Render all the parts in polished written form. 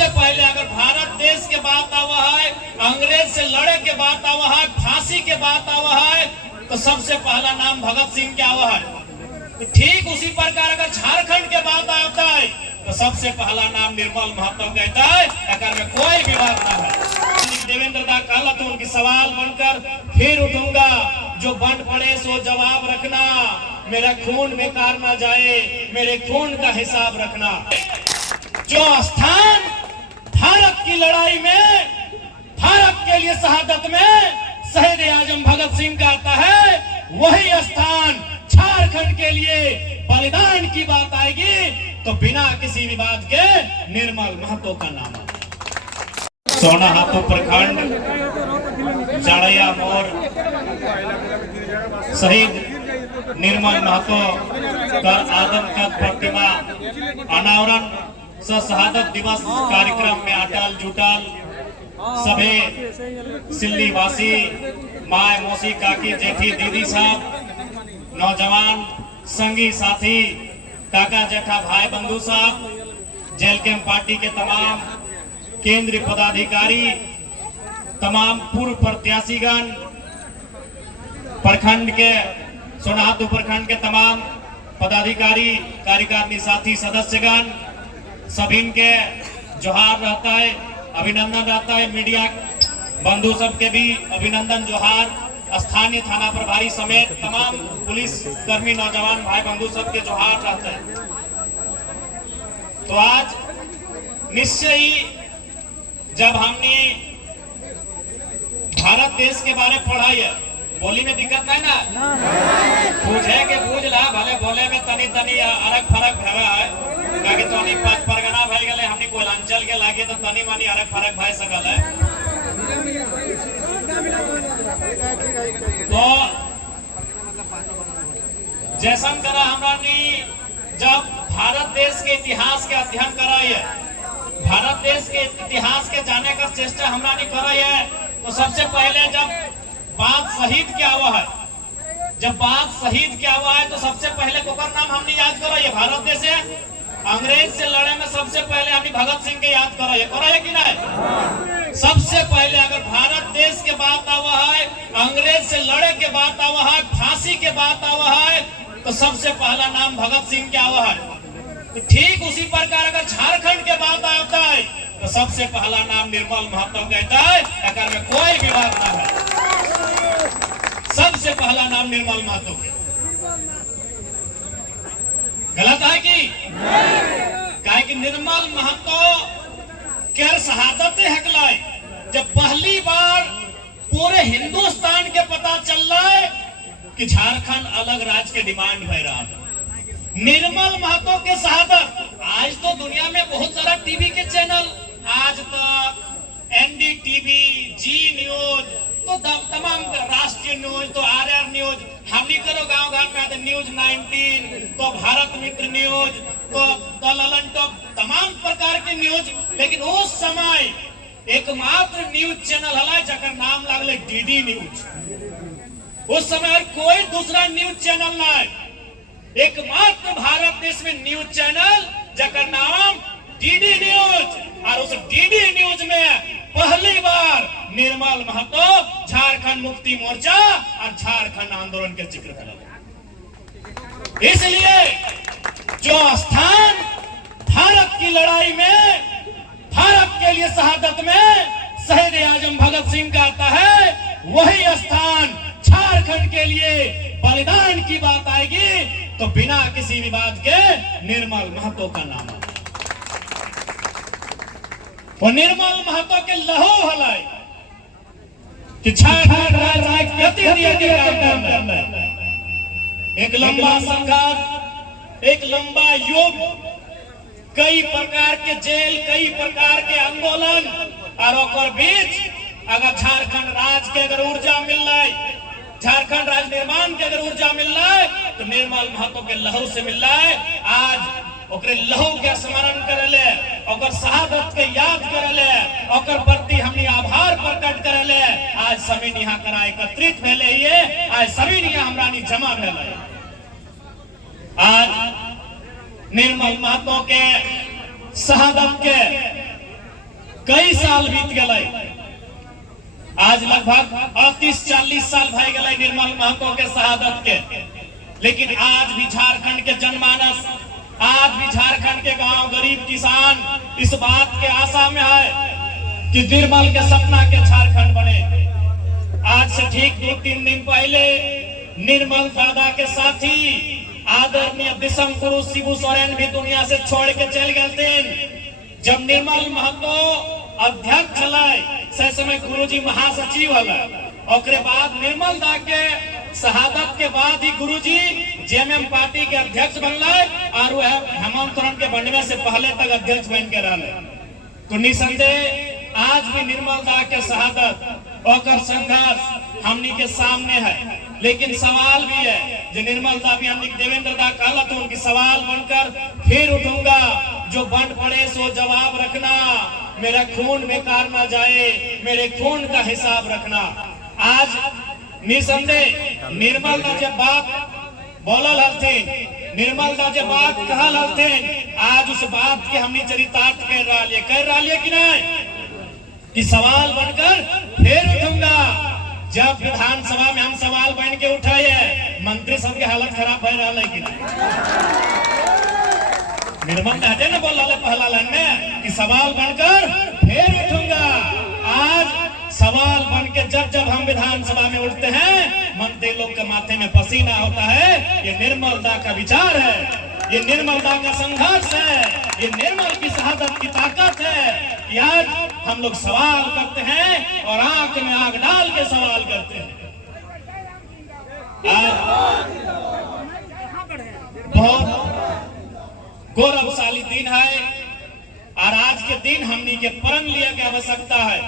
सबसे पहले अगर भारत देश के बात आवा है, अंग्रेज से लड़े के बात आवा है, फांसी के बात आवा है, तो सबसे पहला नाम भगत सिंह के आवा है। तो ठीक उसी प्रकार अगर झारखंड के बात आता है तो सबसे पहला नाम निर्मल महतो कहता है, अगर में कोई विवाद ना है। देवेंद्र दा कहला तो उनकी सवाल बनकर फिर उठूंगा, जो बंट पड़े सो जवाब रखना, मेरा खून बेकार ना जाए, मेरे खून का हिसाब रखना। जो स्थान भारत की लड़ाई में, भारत के लिए शहादत में शहीद आजम भगत सिंह का आता है, वही स्थान झारखंड के लिए बलिदान की बात आएगी तो बिना किसी विवाद के निर्मल महतो का नाम आता है। सोनाहातू प्रखंड जाड़िया मोड़ शहीद निर्मल महतो का आदमकद प्रतिमा अनावरण शहादत दिवस कार्यक्रम में अटल जुटल सभी सिल्ली वासी, माय मौसी, काकी, जेठी, दीदी साहब, नौजवान संगी साथी, काका जेठा, भाई बंधु साहब, जेल कैंप पार्टी के तमाम केंद्रीय पदाधिकारी, तमाम पूर्व प्रत्याशीगण, प्रखंड के सोनाहातू प्रखंड के तमाम पदाधिकारी, कार्यकारिणी साथी, सदस्यगण, सभी के जोहार रहता है, अभिनंदन रहता है। मीडिया बंधु सब के भी अभिनंदन जोहार, स्थानीय थाना प्रभारी समेत तमाम पुलिस कर्मी, नौजवान भाई बंधु सब के जोहार रहते हैं। तो आज निश्चय ही जब हमने भारत देश के बारे में पढ़ाई है, बोली में दिक्कत है ना, पूछे के पूछ ला, भले बोले में तनी तनी अलग फरक भरा है, ताकि तो नहीं परगना भाई गले, हमने कोयलांचल के लागे तो तनी मानी अलग फरक भाई सकल है। तो जैसन करा हमने जब भारत देश के इतिहास के अध्ययन कराई है, भारत देश के इतिहास के जाने का चेष्टा हमने कराई है, तो सबसे पहले जब बात शहीद क्या हुआ है, जब बात शहीद क्या हुआ है तो सबसे पहले कोकर नाम हमने याद करा है। भारत देश है अंग्रेज से लड़े में सबसे पहले हमने भगत सिंह के याद करा है कि नहीं? सबसे पहले अगर भारत देश के बात आवा है, अंग्रेज से लड़े के बात आवा है, फांसी के बात आवा है, तो सबसे पहला नाम भगत सिंह के आवा है। तो ठीक उसी प्रकार अगर झारखंड के बात आता है तो सबसे पहला नाम निर्मल महतो कहता है, अगर में कोई विवाद ना है, सबसे पहला नाम निर्मल महतो। गलत है कि निर्मल महतो के शहादत हकलाए जब पहली बार पूरे हिंदुस्तान के पता चल रहा है कि झारखंड अलग राज्य के डिमांड हो रहा है। निर्मल महतो के शहादत, आज तो दुनिया में बहुत सारा टीवी के चैनल, आज तक, एनडीटीवी, जी न्यूज, तो तमाम राष्ट्रीय न्यूज, तो आरआर न्यूज, हमनी करो गांव गांव में आते न्यूज 19, तो भारत मित्र न्यूज, तो ललन टॉप, तमाम प्रकार के न्यूज। लेकिन उस समय एकमात्र न्यूज चैनल हला जकर नाम लागले डीडी न्यूज। उस समय और कोई दूसरा न्यूज चैनल ना है, एकमात्र भारत देश में न्यूज चैनल जकर नाम डीडी न्यूज। और उस डीडी न्यूज में पहली बार निर्मल महतो झारखंड मुक्ति मोर्चा और झारखंड आंदोलन के जिक्र करें। इसलिए जो स्थान भारत की लड़ाई में, भारत के लिए शहादत में शहीद आजम भगत सिंह का आता है, वही स्थान झारखंड के लिए बलिदान की बात आएगी तो बिना किसी विवाद के निर्मल महतो का नाम आता है। वो निर्मल महतो के लहू हलाई कि झारखंड राज्य की गति में एक लंबा संघर्ष, एक लंबा युग, कई प्रकार के जेल, कई प्रकार के आंदोलन, और बीच अगर झारखंड राज्य के अगर ऊर्जा मिल रहा है, झारखंड राज्य निर्माण के अगर ऊर्जा मिल रहा है तो निर्मल महतो के लहू से मिल रहा है। आज ओकरे लहू के स्मरण करले, ओकर शहादत के याद करले, ओकर प्रति हमनी आभार प्रकट करले। आज सभी यहाँ करा एकत्रित भेले ये, आज सभी यहाँ हमरा नी जमा भेले। आज निर्मल महतो के शहादत के कई साल बीत गए, आज लगभग 38-40 साल भय गए निर्मल महतो के शहादत के। लेकिन आज भी झारखंड के जनमानस, आज भी झारखंड के गांव गरीब किसान इस बात के आशा में है कि निर्मल के सपना के झारखंड बने। आज से ठीक 2-3 दिन पहले निर्मल दादा के साथी आदरणीय विषम गुरु शिबू सोरेन भी दुनिया से छोड़ के चल गए थे। जब निर्मल महतो अध्यक्ष से समय गुरुजी महासचिव हल, और बाद निर्मल दा के शहादत के बाद ही गुरुजी जेएमएम पार्टी के अध्यक्ष बनल और वह हेमंत सोरेन के बनने से पहले तक अध्यक्ष बन के रहे। तो निसंदेह आज भी निर्मल दा के शहादत और संघर्ष हमनी के सामने है। लेकिन सवाल भी है जो निर्मल दा भी हमनी देवेंद्र दा कहला तो उनकी सवाल बनकर फिर उठूंगा, जो बन पड़े सो जवाब रखना, मेरा खून बेकार ना जाए, मेरे खून का हिसाब रखना। आज निसंदेह निर्मल दा जब बात बोलल हथिन, निर्मल दा जब बात कहल हथिन, आज उस बात के हमनी चरितार्थ कर रहा है कि नहीं, कि सवाल बनकर फिर उठूंगा। जब विधानसभा में हम सवाल बन के उठाए, मंत्री सब के हालत खराब हो रहा है कि नहीं। निर्मल कहते न बोल रहा पहला लाइन में कि सवाल बनकर फिर उठूंगा। आज सवाल बन के जब जब हम विधानसभा में उठते हैं, मंत्री लोग के माथे में पसीना होता है। ये निर्मल दा का विचार है, ये निर्मल दा का संघर्ष है, ये निर्मल की शहादत की ताकत है कि आज हम लोग सवाल करते हैं और आंख में आग डाल के सवाल करते हैं। बहुत गौरवशाली दिन है और आज के दिन हमनी के प्रण लिया की आवश्यकता है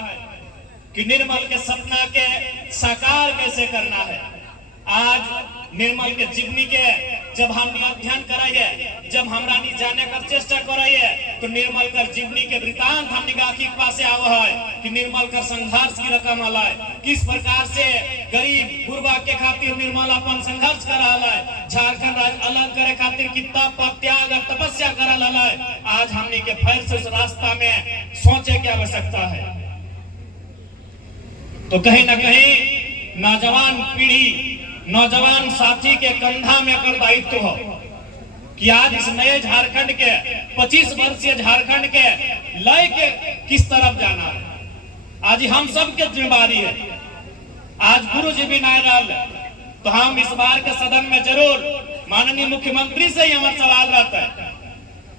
कि निर्मल के सपना के साकार कैसे करना है। आज निर्मल के जीवनी के जब हम अध्ययन कराइए, जब हमरा नहीं जाने का चेष्टा कराइए, तो निर्मल कर जीवनी के वृतांत हमनी का आखिर पास आवा है कि निर्मल कर संघर्ष की रकम आला है, किस प्रकार से गरीब गुरबा के खातिर निर्मल अपन संघर्ष करा है, झारखंड राज्य अलग करे खातिर कितना त्याग और तपस्या करा है। आज हमनी के फिर से उस रास्ता में सोचे की आवश्यकता है। तो कहीं न कहीं नौजवान पीढ़ी, नौजवान साथी के कंधा में कर दायित्व हो कि आज इस नए झारखंड के 25 वर्षीय झारखंड के लय के किस तरफ जाना है। आज हम सब के जिम्मेदारी है। आज गुरु जी भी नहीं रहा तो हम इस बार के सदन में जरूर माननीय मुख्यमंत्री से ही हमारा सवाल रहता है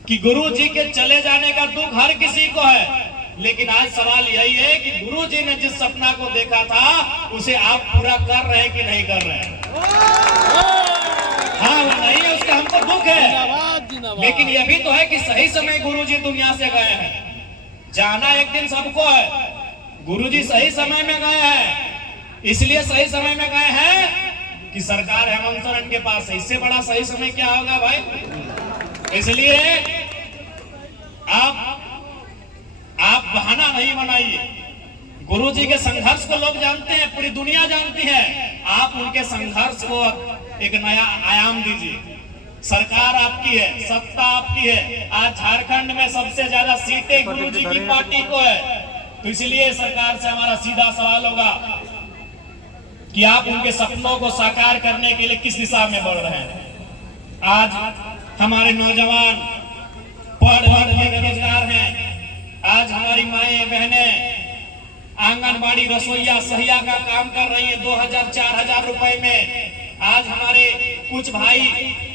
कि गुरु जी के चले जाने का दुख हर किसी को है, लेकिन आज सवाल यही है कि गुरु जी ने जिस सपना को देखा था उसे आप पूरा कर रहे हैं कि नहीं कर रहे हैं। हाँ नहीं है, उसका हमको दुख है, लेकिन यह भी तो है कि सही समय गुरु जी दुनिया से गए हैं। जाना एक दिन सबको है, गुरु जी सही समय में गए हैं। इसलिए सही समय में गए हैं कि सरकार हेमंत सोरेन के पास है। इससे बड़ा सही समय क्या होगा भाई। इसलिए आप बहाना नहीं बनाइए। गुरुजी के संघर्ष को लोग जानते हैं, पूरी दुनिया जानती है। आप उनके संघर्ष को एक नया आयाम दीजिए। सरकार आपकी है, सत्ता आपकी है। आज झारखंड में सबसे ज्यादा सीटें गुरुजी की पार्टी को है, तो इसलिए सरकार से हमारा सीधा सवाल होगा कि आप उनके सपनों को साकार करने के लिए किस दिशा में बढ़ रहे हैं। आज हमारे नौजवान पढ़ के बेरोजगार हैं। आज हमारी माएं बहनें आंगनबाड़ी रसोईया सहिया का काम कर रही है 2000-4000 रुपए में। आज हमारे कुछ भाई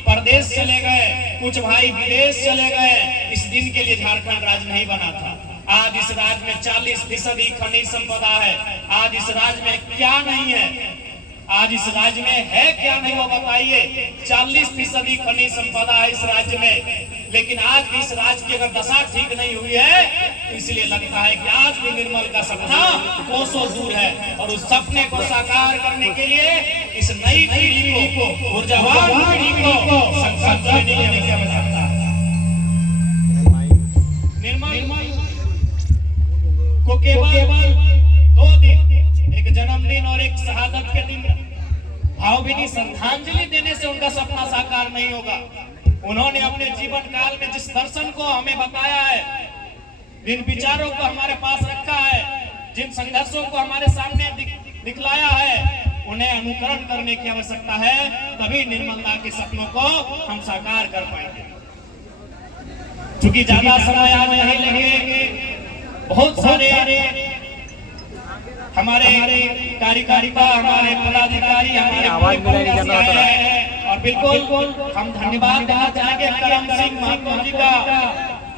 प्रदेश चले गए, कुछ भाई विदेश चले गए। इस दिन के लिए झारखंड राज्य नहीं बना था। आज इस राज्य में 40% खनिज संपदा है। आज इस राज्य में क्या नहीं है, आज इस राज्य में है क्या नहीं वो बताइए। 40% खनिज संपदा है इस राज्य में, लेकिन आज भी इस राज्य की अगर दशा ठीक नहीं हुई है तो इसलिए लगता है कि आज भी निर्मल का सपना कोसों दूर है। और उस सपने को साकार करने के लिए इस नई पीढ़ी को, ऊर्जावान पीढ़ी को संकल्प लेने की आवश्यकता है। निर्मल को केवल 2 दिन, एक जन्मदिन और एक शहादत के दिन भावभीनी श्रद्धांजलि देने से उनका सपना साकार नहीं होगा। उन्होंने अपने जीवन काल में जिस दर्शन को हमें बताया है जिन विचारों को हमारे पास रखा है, जिन संघर्षों को हमारे सामने दिखलाया है, उन्हें अनुकरण करने की आवश्यकता है। तभी निर्मलता के सपनों को हम साकार कर पाएंगे। चूंकि ज्यादा समय आज नहीं लगेंगे, बहुत सारे हमारे कार्यकारिता, हमारे पदाधिकारी, हमारे और बिल्कुल हम धन्यवाद देना चाहेंगे करम सिंह महतो जी का,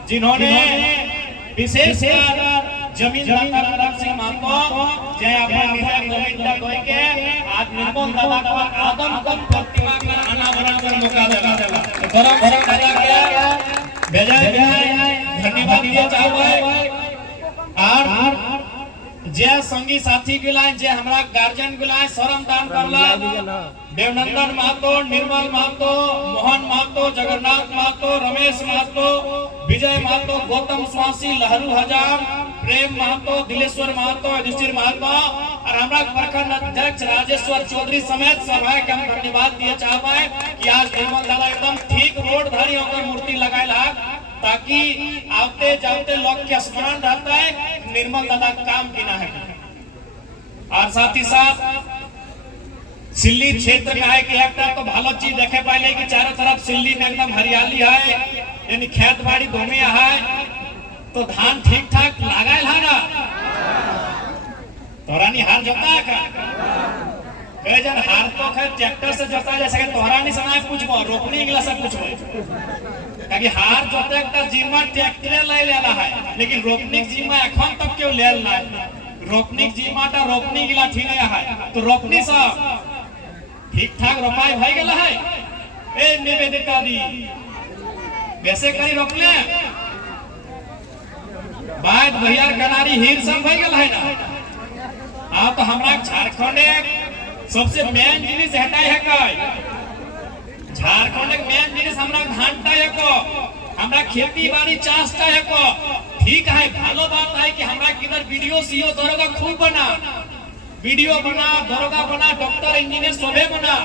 जिन्होंने विशेष जमीन करम सिंह महतो जय जमीन के आज निर्मल दादा को आदमकद प्रतिमा का अनावरण कर मौका देगा। करम सिंह दादा के धन्यवाद दिया चाहे और जय संगी साथी गुलाय, जय हमारा गार्जियन गुलाय, सरम दान करला, देवनंदन महतो, निर्मल महतो, मोहन महतो, जगन्नाथ महतो, रमेश महतो, विजय महतो, गौतम स्वासी, लहरू हजार, प्रेम महतो, दिलेश्वर महतो, युधिष्ठिर महतो और हमारा प्रखंड अध्यक्ष राजेश्वर चौधरी समेत सभा के हम धन्यवाद दिए चाहते कि आज निर्मल दादा एकदम ठीक रोड धरी होकर मूर्ति लगाएला, ताकि आते जाते लोग के स्मरण रहता है निर्मल दादा काम किना है। और साथ ही साथ सिल्ली क्षेत्र में है कि एक तो भालो चीज देखे पाए कि चारों तरफ सिल्ली में एकदम हरियाली है, यानी खेत बाड़ी दोनों है, तो धान ठीक ठाक लगाए ना तोरानी हार जोता है का कहे जन हार तो खैर ट्रैक्टर से जोता, जैसे कि तोरानी समय पूछबो रोपनी गिला से पूछबो, ताकि हार जोते एक जीमा ट्रैक्टर ले लेला है, लेकिन रोपनी जीमा एखन तक क्यों लेल ना, रोपनी जीमा ता रोपनी गिला ठीक है, तो रोपनी सब ठीक ठाक रोपाई भाई गेला है। ए निवेदिता दी वैसे करी रोपले बाद भैया कनारी हीर सब भाई गेला है ना। आ तो हमरा झारखंड सबसे मेन जिनिस हटाई है काय, झारखंड के मेन जिनिस हमरा घाटता है को, हमरा खेती बाड़ी चाहता है को, ठीक है। भालो बात है कि हमरा किधर वीडियो सीओ दरोगा खूब बना, वीडियो बना, दरोगा बना, डॉक्टर इंजीनियर सबे बना।